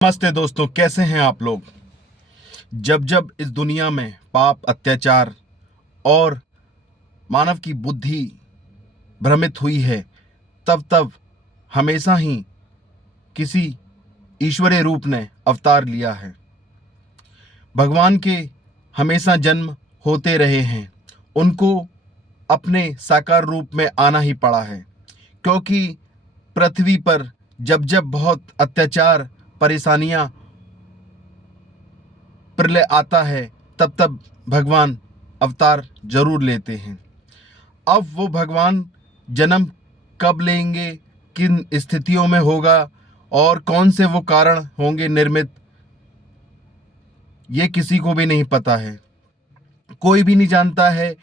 नमस्ते दोस्तों, कैसे हैं आप लोग। जब जब इस दुनिया में पाप, अत्याचार और मानव की बुद्धि भ्रमित हुई है, तब तब हमेशा ही किसी ईश्वरीय रूप ने अवतार लिया है। भगवान के हमेशा जन्म होते रहे हैं, उनको अपने साकार रूप में आना ही पड़ा है, क्योंकि पृथ्वी पर जब जब बहुत अत्याचार, परेशानियां, प्रलय आता है, तब तब भगवान अवतार जरूर लेते हैं। अब वो भगवान जन्म कब लेंगे, किन स्थितियों में होगा और कौन से वो कारण होंगे निर्मित, ये किसी को भी नहीं पता है। कोई भी नहीं जानता है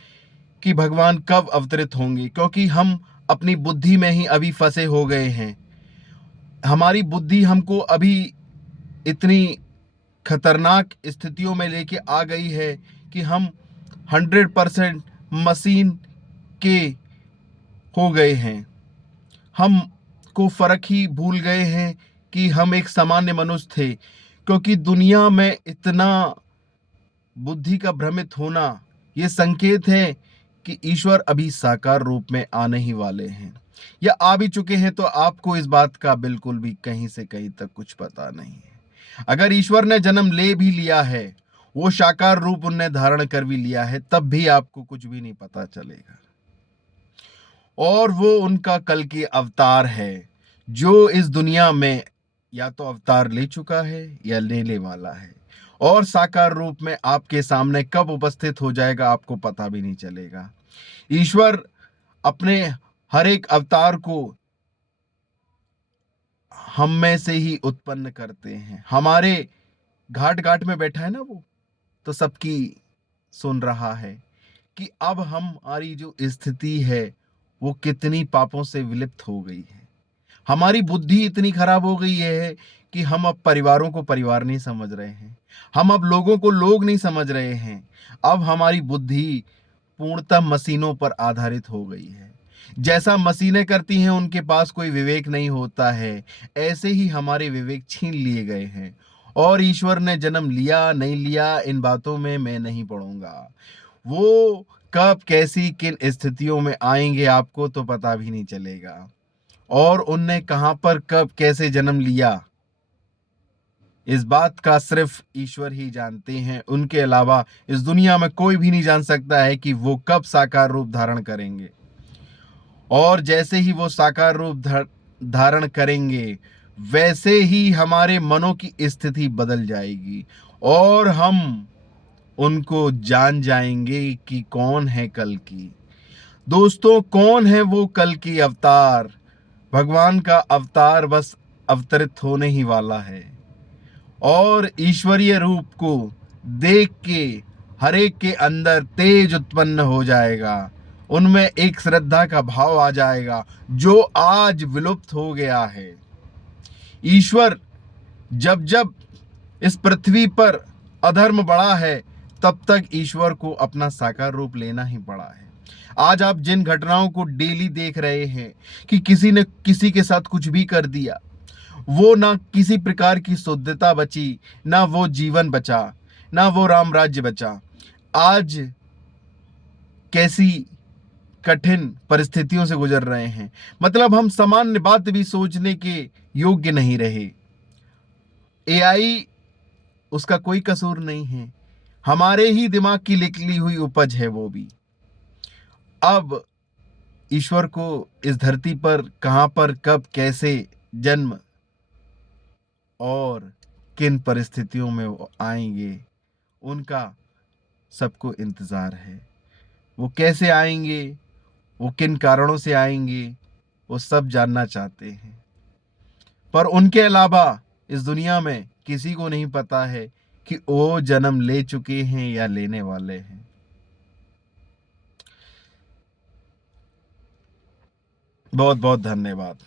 कि भगवान कब अवतरित होंगे, क्योंकि हम अपनी बुद्धि में ही अभी फंसे हो गए हैं। हमारी बुद्धि हमको अभी इतनी खतरनाक स्थितियों में लेके आ गई है कि हम 100% मशीन के हो गए हैं। हम को फर्क ही भूल गए हैं कि हम एक सामान्य मनुष्य थे, क्योंकि दुनिया में इतना बुद्धि का भ्रमित होना ये संकेत है कि ईश्वर अभी साकार रूप में आने ही वाले हैं या आ भी चुके हैं। तो आपको इस बात का बिल्कुल भी कहीं से कहीं तक कुछ पता नहीं है। अगर ईश्वर ने जन्म ले भी लिया है, वो साकार रूप उनने धारण कर भी लिया है, तब भी आपको कुछ भी नहीं पता चलेगा। और वो उनका कल की अवतार है, जो इस दुनिया में या तो अवतार ले चुका है या लेने वाला है, और साकार रूप में आपके सामने कब उपस्थित हो जाएगा आपको पता भी नहीं चलेगा। ईश्वर अपने हर एक अवतार को हम में से ही उत्पन्न करते हैं। हमारे घाट घाट में बैठा है ना वो, तो सबकी सुन रहा है कि अब हमारी जो स्थिति है वो कितनी पापों से विलिप्त हो गई है। हमारी बुद्धि इतनी खराब हो गई है कि हम अब परिवारों को परिवार नहीं समझ रहे हैं, हम अब लोगों को लोग नहीं समझ रहे हैं। अब हमारी बुद्धि पूर्णतः मशीनों पर आधारित हो गई है। जैसा मशीनें करती हैं, उनके पास कोई विवेक नहीं होता है, ऐसे ही हमारे विवेक छीन लिए गए हैं। और ईश्वर ने जन्म लिया नहीं लिया, इन बातों में मैं नहीं पड़ूंगा। वो कब, कैसी, किन स्थितियों में आएंगे आपको तो पता भी नहीं चलेगा। और उनने कहां पर, कब, कैसे जन्म लिया, इस बात का सिर्फ ईश्वर ही जानते हैं। उनके अलावा इस दुनिया में कोई भी नहीं जान सकता है कि वो कब साकार रूप धारण करेंगे। और जैसे ही वो साकार रूप धारण करेंगे, वैसे ही हमारे मनों की स्थिति बदल जाएगी और हम उनको जान जाएंगे कि कौन है कल की। दोस्तों, कौन है वो कल की अवतार। भगवान का अवतार बस अवतरित होने ही वाला है, और ईश्वरीय रूप को देख के हर एक के अंदर तेज उत्पन्न हो जाएगा। उनमें एक श्रद्धा का भाव आ जाएगा जो आज विलुप्त हो गया है। ईश्वर जब जब इस पृथ्वी पर अधर्म बढ़ा है, तब तक ईश्वर को अपना साकार रूप लेना ही पड़ा है। आज आप जिन घटनाओं को डेली देख रहे हैं कि किसी ने किसी के साथ कुछ भी कर दिया, वो ना किसी प्रकार की शुद्धता बची, ना वो जीवन बचा, ना वो राम राज्य बचा। आज कैसी कठिन परिस्थितियों से गुजर रहे हैं, मतलब हम सामान्य बात भी सोचने के योग्य नहीं रहे। एआई, उसका कोई कसूर नहीं है, हमारे ही दिमाग की निकली हुई उपज है वो भी। अब ईश्वर को इस धरती पर कहां पर, कब, कैसे जन्म और किन परिस्थितियों में वो आएंगे, उनका सबको इंतजार है। वो कैसे आएंगे, वो किन कारणों से आएंगे, वो सब जानना चाहते हैं। पर उनके अलावा इस दुनिया में किसी को नहीं पता है कि वो जन्म ले चुके हैं या लेने वाले हैं। बहुत बहुत धन्यवाद।